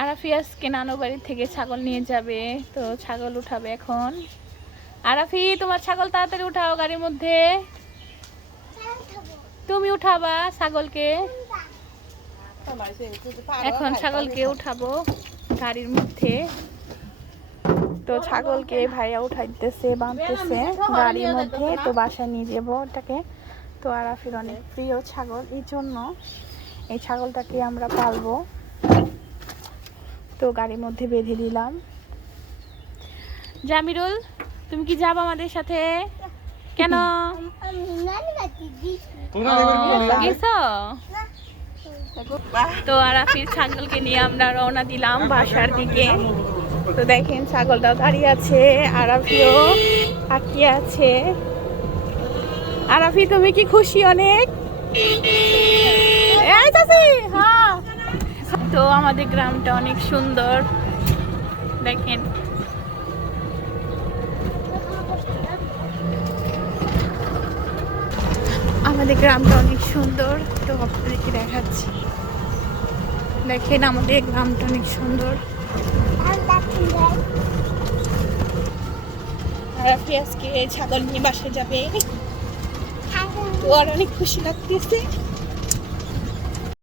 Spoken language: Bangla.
আরাফি আজকে নানু বাড়ি থেকে ছাগল নিয়ে যাবে, তো ছাগল উঠাবে এখন। আরাফি, তোমার ছাগল তাড়াতাড়ি উঠাও গাড়ির মধ্যে। তুমি উঠাবা ছাগলকে। এখন ছাগলকে উঠাবো গাড়ির মধ্যে। তো ছাগলকে ভাইয়া উঠাইতেছে, বাঁধতেছে গাড়ির মধ্যে। তো বাসায় নিয়ে যাবো ওটাকে। তো আরাফির অনেক প্রিয় ছাগল, এই জন্য এই ছাগলটাকে আমরা পালবো। তো গাড়ির মধ্যে বেঁধে দিলাম। জামিরুল, তুমি কি যাবে আমাদের সাথে? কেন গেছো? তো আরাফির ছাগলকে নিয়ে আমরা রওনা দিলাম বাসার দিকে। তো দেখেন ছাগলটাও দাঁড়িয়ে আছে, আরাফিও তাকিয়ে আছে। আরাফি, তুমি কি খুশি অনেক? হ্যাঁ। তো আমাদের গ্রামটা অনেক সুন্দর, দেখেন। আমাদের গ্রামটা অনেক সুন্দর, তো আপনাদেরকে দেখাচ্ছি। দেখেন আমাদের গ্রামটা অনেক সুন্দর। আরাফি আজকে ছাগল নিয়ে বাসে যাবে, তো আর অনেক খুশি লাগতেছে।